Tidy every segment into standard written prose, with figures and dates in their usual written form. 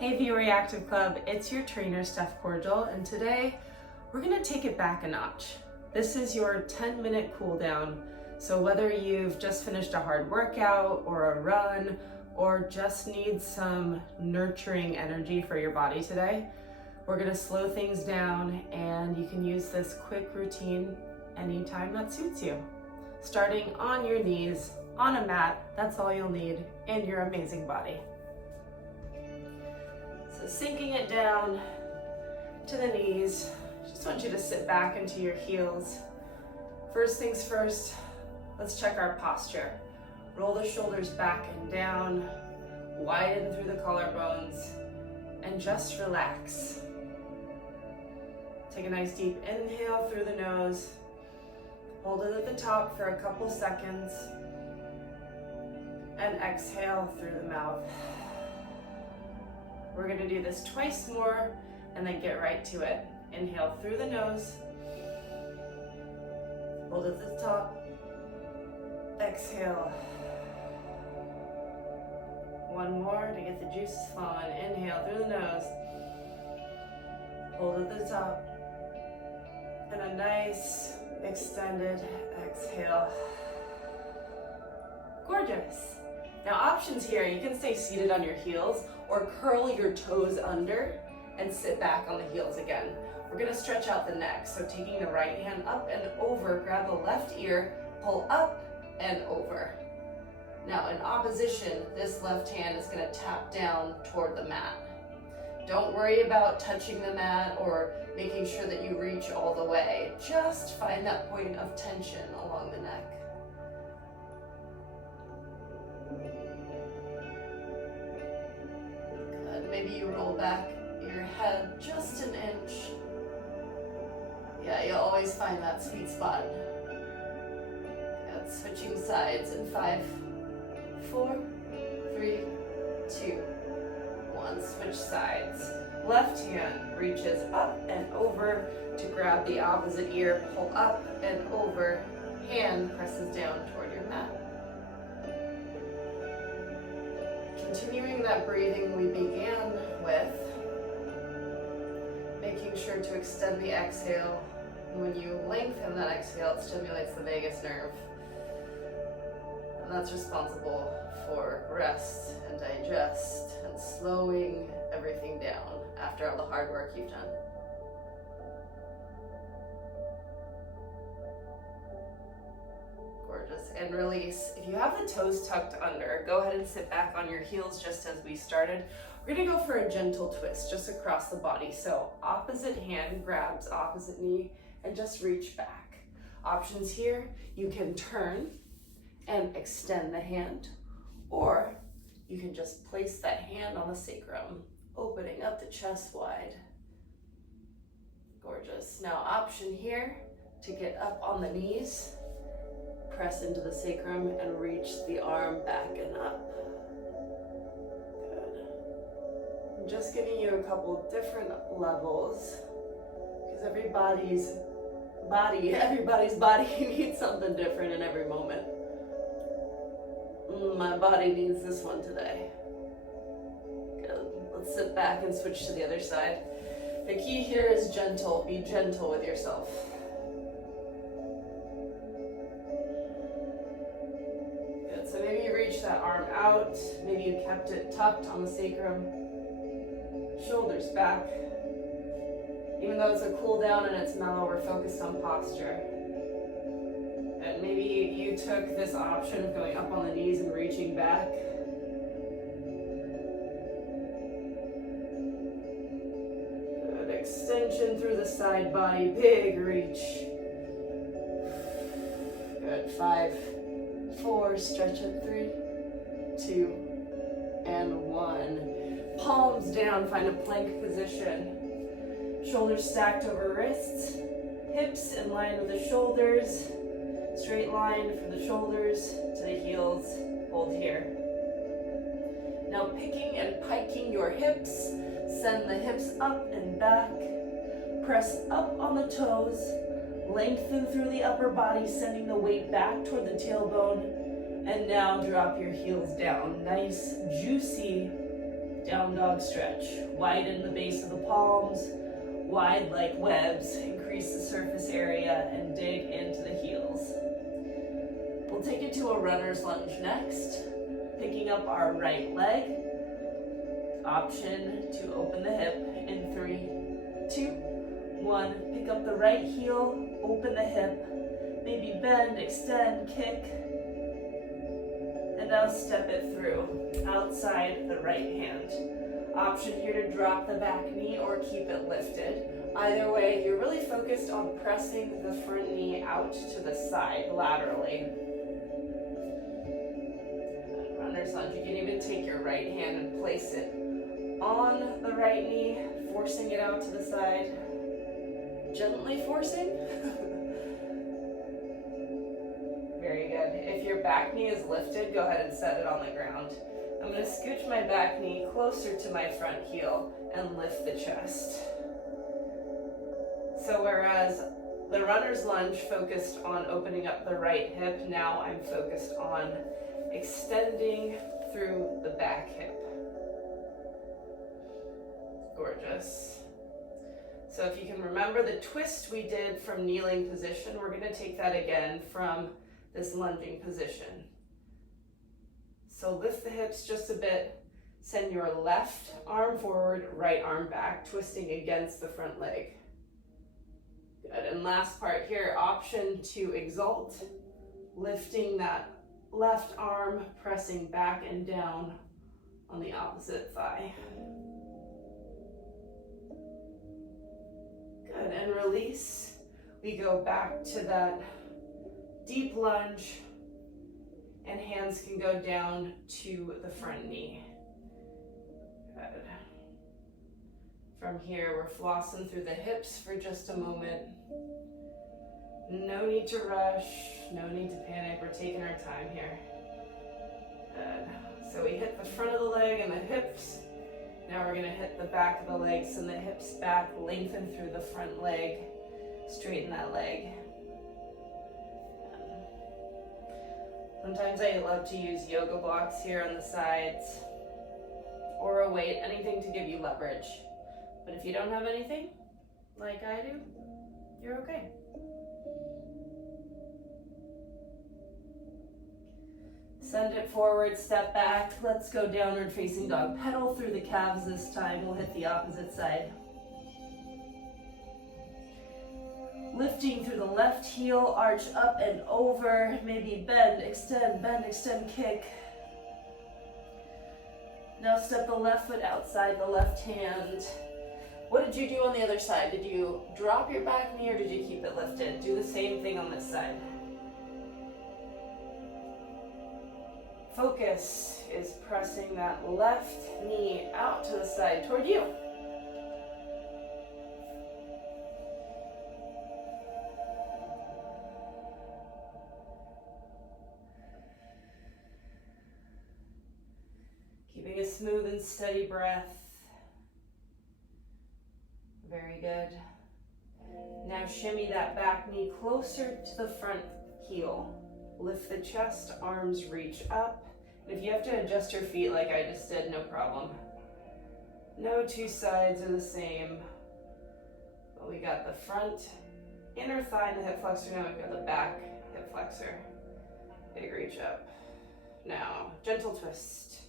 Hey Viewer Active Club, it's your trainer Stef Corgel, and today we're going to take it back a notch. This is your 10-minute cool down, so whether you've just finished a hard workout or a run or just need some nurturing energy for your body today, we're going to slow things down and you can use this quick routine anytime that suits you. Starting on your knees, on a mat, that's all you'll need in your amazing body. So sinking it down to the knees, just want you to sit back into your heels. First things first, let's check our posture. Roll the shoulders back and down, widen through the collarbones, and just relax. Take a nice deep inhale through the nose, hold it at the top for a couple seconds, and exhale through the mouth. We're going to do this twice more and then get right to it. Inhale through the nose, hold it at the top, exhale. One more to get the juices flowing. Inhale through the nose, hold it at the top, and a nice extended exhale. Gorgeous. Now options here, you can stay seated on your heels or curl your toes under and sit back on the heels again. We're gonna stretch out the neck. So taking the right hand up and over, grab the left ear, pull up and over. Now in opposition, this left hand is gonna tap down toward the mat. Don't worry about touching the mat or making sure that you reach all the way. Just find that point of tension along the neck. Good. Maybe you roll back your head just an inch. Yeah, you'll always find that sweet spot. Good. Switching sides in 5, 4, 3, 2, 1. Switch sides. Left hand reaches up and over to grab the opposite ear, pull up and over, hand presses down toward your mat. Continuing that breathing we began with, making sure to extend the exhale. And when you lengthen that exhale, it stimulates the vagus nerve. And that's responsible for rest and digest and slowing everything down after all the hard work you've done. Gorgeous. And release. If you have the toes tucked under, go ahead and sit back on your heels just as we started. We're gonna go for a gentle twist just across the body. So opposite hand grabs opposite knee and just reach back. Options here, you can turn and extend the hand, or you can just place that hand on the sacrum, opening up the chest wide. Gorgeous. Now option here to get up on the knees, press into the sacrum and reach the arm back and up. Good. I'm just giving you a couple different levels because everybody's body needs something different in every moment. My body needs this one today. Good. Let's sit back and switch to the other side. The key here is gentle. Be gentle with yourself. Good. So maybe you reach that arm out. Maybe you kept it tucked on the sacrum. Shoulders back. Even though it's a cool down and it's mellow, we're focused on posture. And maybe you took this option of going up on the knees and reaching back. Good. Extension through the side body, big reach. Good. 5, 4, stretch at 3, 2, and 1. Palms down, find a plank position. Shoulders stacked over wrists, hips in line with the shoulders. Straight line from the shoulders to the heels, hold here. Now picking and piking your hips, send the hips up and back, press up on the toes, lengthen through the upper body, sending the weight back toward the tailbone, and now drop your heels down. Nice, juicy Down dog stretch. Widen the base of the palms, wide like webs, increase the surface area, and dig into the heels. We'll take it to a runner's lunge next, picking up our right leg. Option to open the hip in 3, 2, 1. Pick up the right heel, open the hip, maybe bend, extend, kick, and now step it through outside the right hand. Option here to drop the back knee or keep it lifted. Either way, you're really focused on pressing the front knee out to the side laterally. Runner's lunge. You can even take your right hand and place it on the right knee, forcing it out to the side. Gently forcing. Very good. If your back knee is lifted, go ahead and set it on the ground. I'm going to scooch my back knee closer to my front heel and lift the chest. So whereas the runner's lunge focused on opening up the right hip, now I'm focused on extending through the back hip. Gorgeous. So if you can remember the twist we did from kneeling position, we're going to take that again from this lunging position. So lift the hips just a bit, send your left arm forward, right arm back, twisting against the front leg. Good, and last part here, option to exalt, lifting that left arm, pressing back and down on the opposite thigh. Good, and release. We go back to that deep lunge, and hands can go down to the front knee. Good. From here, we're flossing through the hips for just a moment. No need to rush, no need to panic. We're taking our time here. Good. So we hit the front of the leg and the hips. Now we're going to hit the back of the leg, send the hips back, lengthen through the front leg, straighten that leg. Sometimes I love to use yoga blocks here on the sides, or a weight, anything to give you leverage. But if you don't have anything, like I do, you're okay. Send it forward, step back. Let's go downward facing dog. Pedal through the calves this time. We'll hit the opposite side. Lifting through the left heel, arch up and over. Maybe bend, extend, kick. Now step the left foot outside the left hand. What did you do on the other side? Did you drop your back knee or did you keep it lifted? Do the same thing on this side. Focus is pressing that left knee out to the side toward you. Keeping a smooth and steady breath. Very good. Now shimmy that back knee closer to the front heel. Lift the chest, arms reach up. If you have to adjust your feet like I just did, no problem. No two sides are the same. But we got the front inner thigh and the hip flexor. Now we've got the back hip flexor. Big reach up. Now, gentle twist.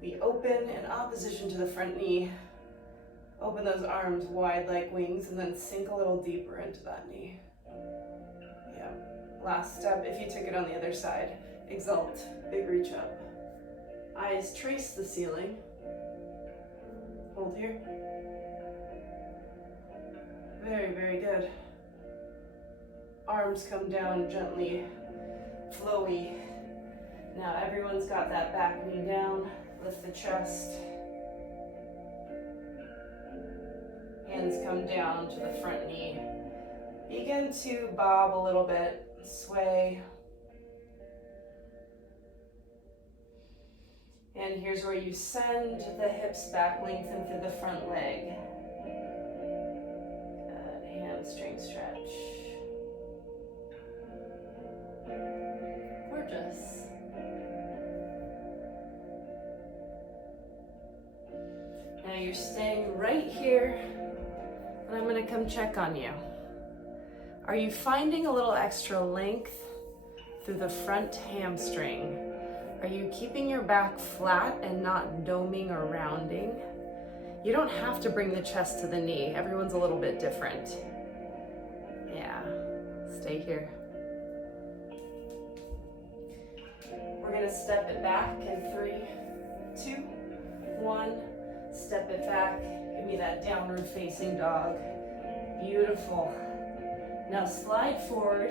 We open in opposition to the front knee. Open those arms wide like wings and then sink a little deeper into that knee. Yeah. Last step, if you took it on the other side, exalt, big reach up. Eyes trace the ceiling. Hold here. Very, very good. Arms come down gently, flowy. Now everyone's got that back knee down. Lift the chest. Hands come down to the front knee. Begin to bob a little bit, sway. And here's where you send the hips back, lengthen through the front leg. Good, hamstring stretch. Gorgeous. you're staying right here, and I'm gonna come check on you. Are you finding a little extra length through the front hamstring? Are you keeping your back flat and not doming or rounding? You don't have to bring the chest to the knee. Everyone's a little bit different. Yeah, stay here. We're gonna step it back in 3, 2, 1. Step it back. Give me that downward facing dog. Beautiful. Now slide forward,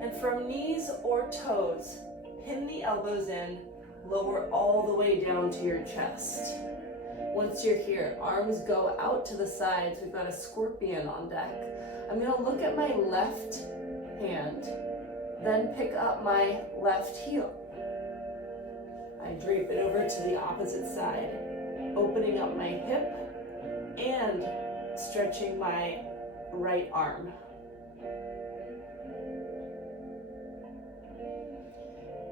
and from knees or toes, pin the elbows in, lower all the way down to your chest. Once you're here, arms go out to the sides. We've got a scorpion on deck. I'm gonna look at my left hand, then pick up my left heel. I drape it over to the opposite side, opening up my hip and stretching my right arm.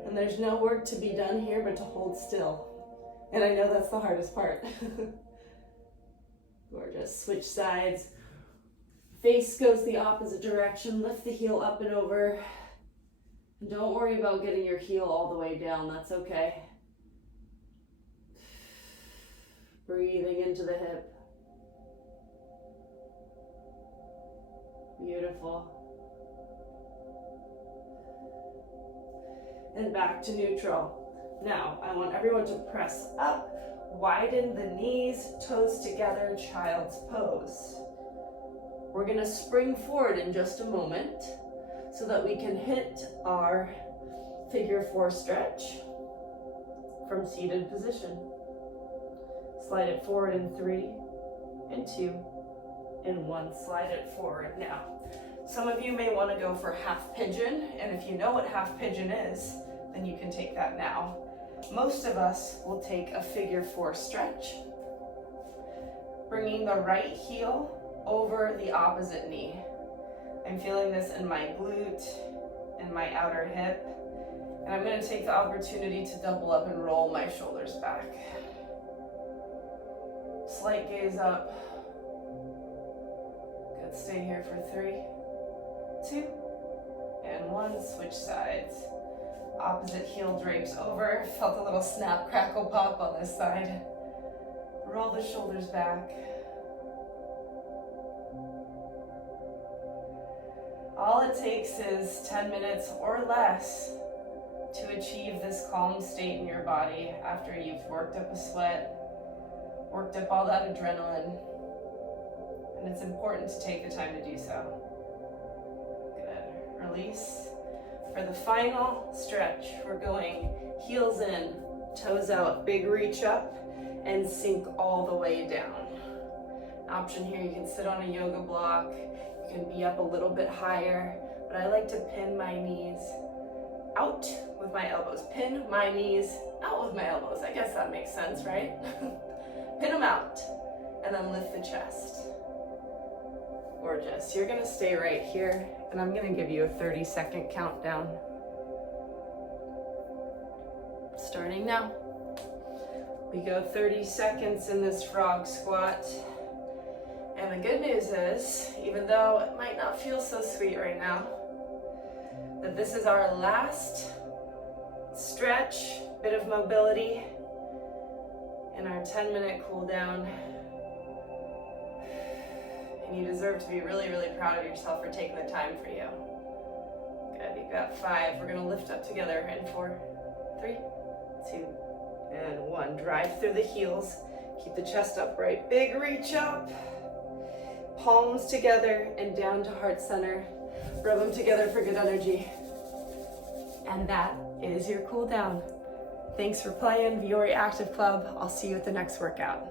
And there's no work to be done here but to hold still. And I know that's the hardest part. Gorgeous. Switch sides. Face goes the opposite direction. Lift the heel up and over. And don't worry about getting your heel all the way down. That's okay. Breathing into the hip. Beautiful. And back to neutral. Now, I want everyone to press up, widen the knees, toes together, child's pose. We're gonna spring forward in just a moment so that we can hit our figure 4 stretch from seated position. Slide it forward in 3, and 2, and 1. Slide it forward. Now, some of you may want to go for half pigeon, and if you know what half pigeon is, then you can take that now. Most of us will take a figure 4 stretch, bringing the right heel over the opposite knee. I'm feeling this in my glute and my outer hip, and I'm going to take the opportunity to double up and roll my shoulders back. Slight gaze up. Good, stay here for 3, 2, and 1. Switch sides. Opposite heel drapes over. Felt a little snap, crackle, pop on this side. Roll the shoulders back. All it takes is 10 minutes or less to achieve this calm state in your body after you've worked up a sweat, worked up all that adrenaline, and it's important to take the time to do so. Good. Release. For the final stretch, we're going heels in, toes out, big reach up, and sink all the way down. Option here, you can sit on a yoga block, you can be up a little bit higher, but I like to pin my knees out with my elbows. Pin my knees out with my elbows. I guess that makes sense, right? Pin them out, and then lift the chest. Gorgeous. You're gonna stay right here, and I'm gonna give you a 30-second countdown. Starting now. We go 30 seconds in this frog squat. And the good news is, even though it might not feel so sweet right now, that this is our last stretch, bit of mobility, in our 10-minute cool down. And you deserve to be really, really proud of yourself for taking the time for you. Good, you've got 5. We're gonna lift up together in 4, 3, 2, and 1. Drive through the heels. Keep the chest upright. Big reach up. Palms together and down to heart center. Rub them together for good energy. And that is your cool down. Thanks for playing, Viore Active Club. I'll see you at the next workout.